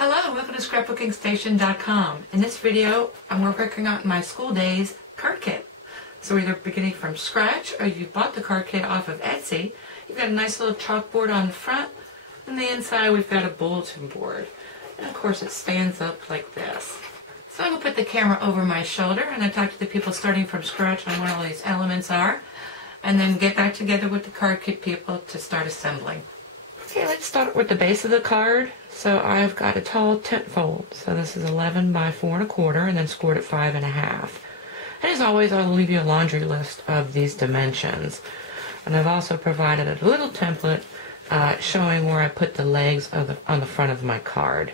Hello and welcome to ScrapbookingStation.com. In this video, I'm working on my school days card kit. So either beginning from scratch or you bought the card kit off of Etsy. You've got a nice little chalkboard on the front, and the inside we've got a bulletin board. And of course it stands up like this. So I'm going to put the camera over my shoulder and I talk to the people starting from scratch on what all these elements are, and then get back together with the card kit people to start assembling. Okay, let's start with the base of the card. So I've got a tall tent fold. So this is 11 by 4 1/4 and then scored at 5 1/2. And as always, I'll leave you a laundry list of these dimensions. And I've also provided a little template showing where I put the legs on the front of my card.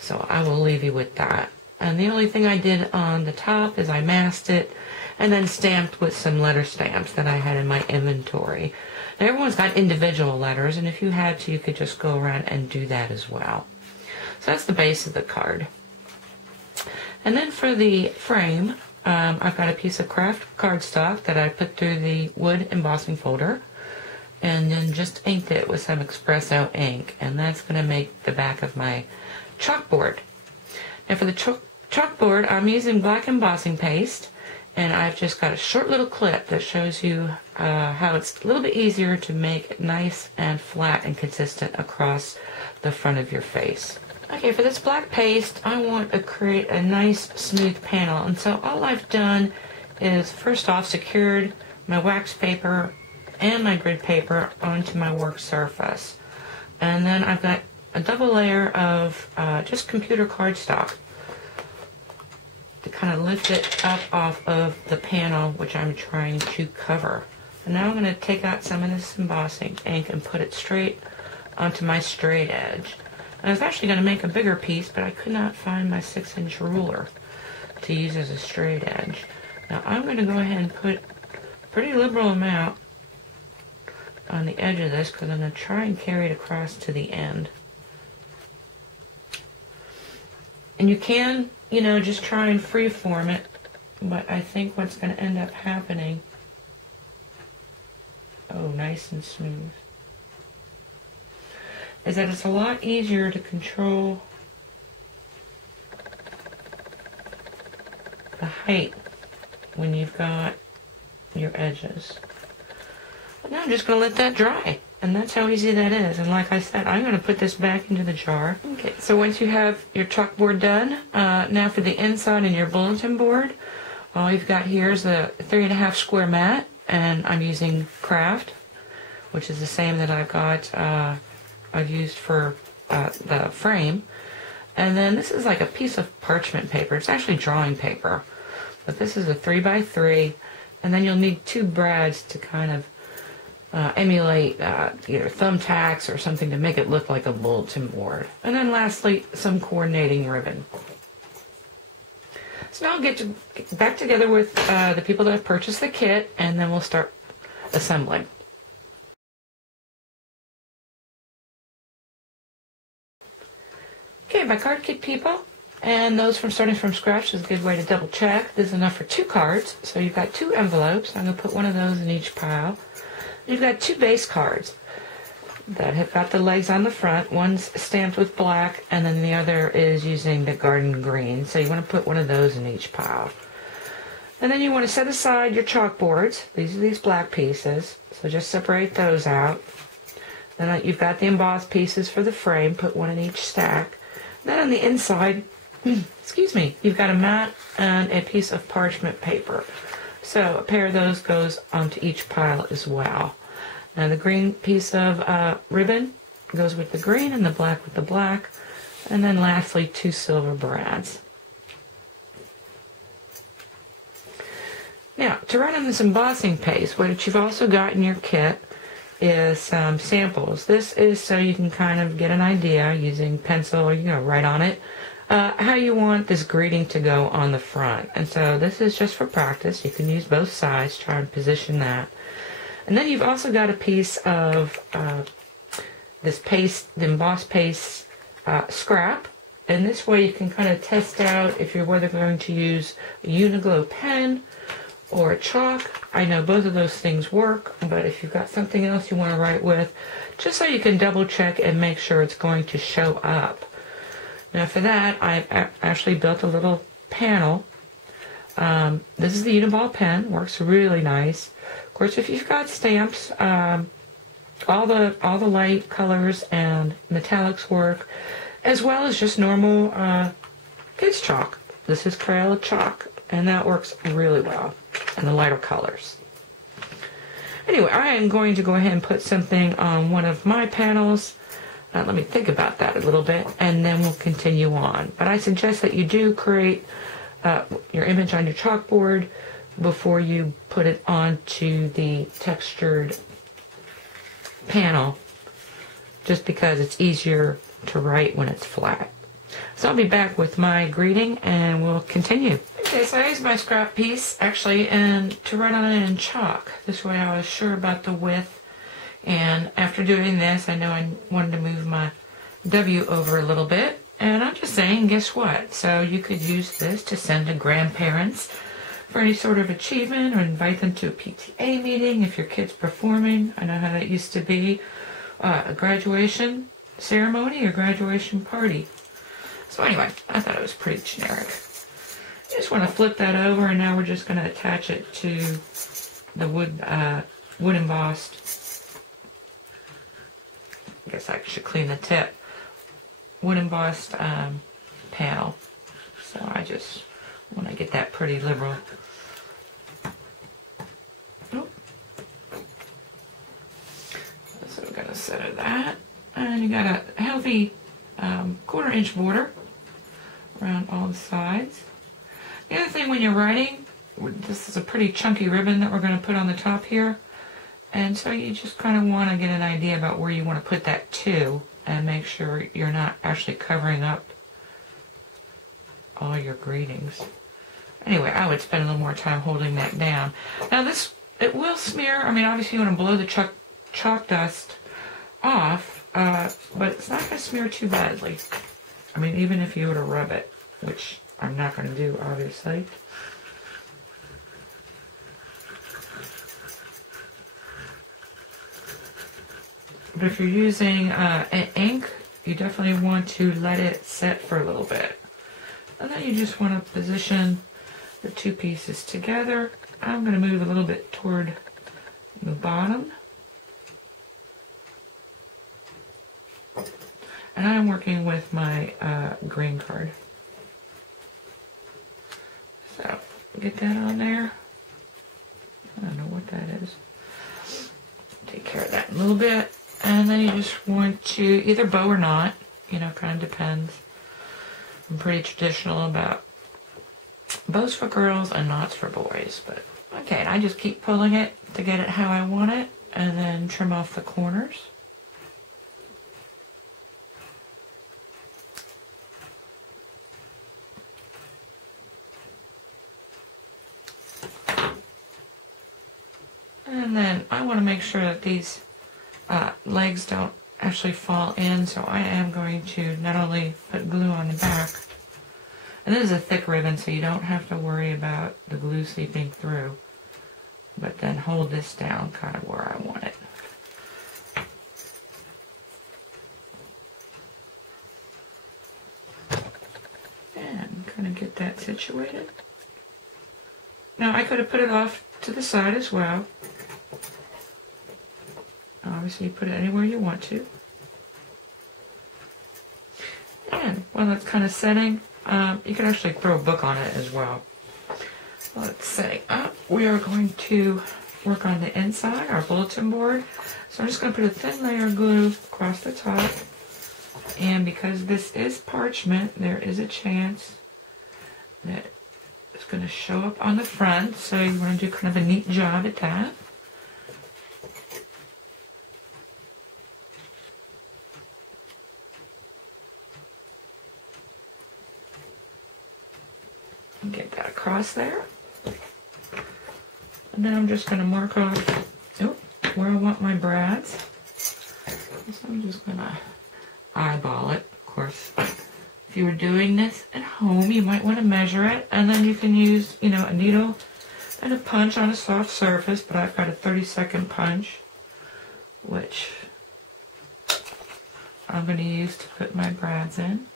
So I will leave you with that. And the only thing I did on the top is I masked it and then stamped with some letter stamps that I had in my inventory. Now, everyone's got individual letters, and if you had to, you could just go around and do that as well. So that's the base of the card. And then for the frame, I've got a piece of craft cardstock that I put through the wood embossing folder, and then just inked it with some espresso ink, and that's going to make the back of my chalkboard. Now for the chalkboard, I'm using black embossing paste, and I've just got a short little clip that shows you how it's a little bit easier to make it nice and flat and consistent across the front of your face. Okay, for this black paste, I want to create a nice smooth panel, and so all I've done is first off secured my wax paper and my grid paper onto my work surface. And then I've got a double layer of just computer cardstock to kind of lift it up off of the panel which I'm trying to cover. And now I'm going to take out some of this embossing ink and put it straight onto my straight edge. And I was actually going to make a bigger piece, but I could not find my 6-inch ruler to use as a straight edge. Now I'm going to go ahead and put a pretty liberal amount on the edge of this because I'm going to try and carry it across to the end. And you can, just try and freeform it, but I think what's going to end up happening, nice and smooth, is that it's a lot easier to control the height when you've got your edges. But now I'm just going to let that dry. And that's how easy that is. And like I said, I'm going to put this back into the jar. Okay, so once you have your chalkboard done, now for the inside and your bulletin board, all you've got here is a 3 1/2 square mat, and I'm using craft, which is the same that I've used for the frame. And then this is like a piece of parchment paper. It's actually drawing paper, but this is a 3 by 3, and then you'll need 2 brads to kind of emulate either thumbtacks or something to make it look like a bulletin board. And then lastly, some coordinating ribbon. So now I'll get back together with the people that have purchased the kit, and then we'll start assembling. Okay, my card kit people, and those from starting from scratch is a good way to double check. This is enough for 2 cards, so you've got 2 envelopes. I'm going to put one of those in each pile. You've got 2 base cards that have got the legs on the front. One's stamped with black, and then the other is using the garden green. So you want to put one of those in each pile. And then you want to set aside your chalkboards. These are these black pieces, so just separate those out. Then you've got the embossed pieces for the frame. Put one in each stack. Then on the inside, excuse me, you've got a mat and a piece of parchment paper. So a pair of those goes onto each pile as well. Now the green piece of ribbon goes with the green and the black with the black. And then lastly, 2 silver brads. Now, to write on this embossing paste, what you've also got in your kit is some samples. This is so you can kind of get an idea using pencil, write on it, how you want this greeting to go on the front. And so this is just for practice. You can use both sides, try and position that. And then you've also got a piece of this paste, the embossed paste scrap. And this way you can kind of test out if you're whether going to use a Uniglow pen or a chalk. I know both of those things work, but if you've got something else you want to write with, just so you can double check and make sure it's going to show up. Now for that, I've actually built a little panel. This is the Uniball pen, works really nice. Of course, if you've got stamps, all the light colors and metallics work, as well as just normal kids chalk. This is Crayola chalk, and that works really well, and the lighter colors. Anyway, I am going to go ahead and put something on one of my panels. Let me think about that a little bit, and then we'll continue on. But I suggest that you do create your image on your chalkboard before you put it onto the textured panel, just because it's easier to write when it's flat. So I'll be back with my greeting, and we'll continue. Okay, so I used my scrap piece, actually, and to write on it in chalk. This way I was sure about the width. And after doing this, I know I wanted to move my W over a little bit. And I'm just saying, guess what? So you could use this to send to grandparents for any sort of achievement, or invite them to a PTA meeting if your kid's performing. I know how that used to be. A graduation ceremony or graduation party. So anyway, I thought it was pretty generic. You just want to flip that over, and now we're just going to attach it to the wood embossed. I guess I should clean the tip. Wood embossed panel. So I just want to get that pretty liberal. Oh. So we're going to center that. And you got a healthy 1/4 inch border around all the sides. The other thing when you're writing, this is a pretty chunky ribbon that we're going to put on the top here. And so you just kind of want to get an idea about where you want to put that to, and make sure you're not actually covering up all your greetings. Anyway, I would spend a little more time holding that down. Now this, it will smear. I mean, obviously you want to blow the chalk dust off, but it's not going to smear too badly. I mean, even if you were to rub it, which I'm not going to do, obviously. But if you're using ink, you definitely want to let it set for a little bit. And then you just want to position the two pieces together. I'm going to move a little bit toward the bottom. And I'm working with my green card. So, get that on there. I don't know what that is. Take care of that in a little bit. And then you just want to either bow or not, you know, kind of depends. I'm pretty traditional about bows for girls and knots for boys, but okay, and I just keep pulling it to get it how I want it, and then trim off the corners. And then I want to make sure that these legs don't actually fall in, so I am going to not only put glue on the back, and this is a thick ribbon, so you don't have to worry about the glue seeping through, but then hold this down kind of where I want it. And kind of get that situated. Now I could have put it off to the side as well. Obviously, you put it anywhere you want to. And while it's kind of setting, you can actually throw a book on it as well. While it's setting up, we are going to work on the inside, our bulletin board. So I'm just going to put a thin layer of glue across the top. And because this is parchment, there is a chance that it's going to show up on the front. So you want to do kind of a neat job at that. Get that across there. And then I'm just going to mark off where I want my brads. So I'm just going to eyeball it. Of course, if you were doing this at home, you might want to measure it. And then you can use, you know, a needle and a punch on a soft surface. But I've got a 30-second punch, which I'm going to use to put my brads in.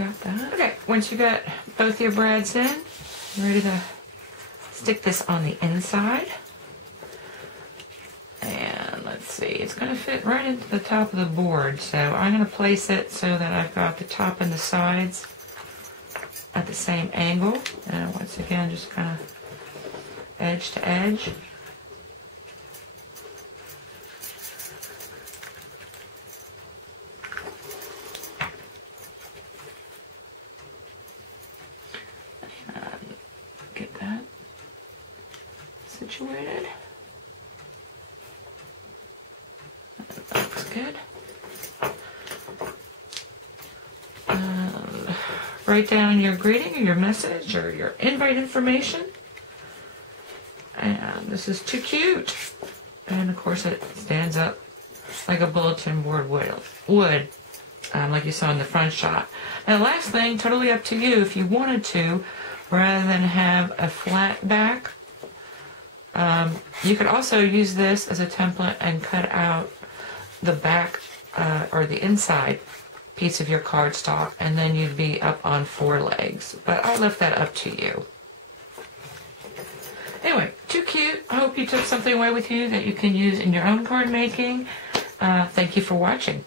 got that. Okay, once you got both your brads in, you're ready to stick this on the inside. And let's see, it's going to fit right into the top of the board. So I'm going to place it so that I've got the top and the sides at the same angle. And once again, just kind of edge to edge. And get that situated. That looks good. Write down your greeting or your message or your invite information. And this is too cute. And of course it stands up like a bulletin board would, like you saw in the front shot. And the last thing, totally up to you, if you wanted to, rather than have a flat back, you could also use this as a template and cut out the back or the inside piece of your cardstock, and then you'd be up on 4 legs. But I left that up to you. Anyway, too cute. I hope you took something away with you that you can use in your own card making. Thank you for watching.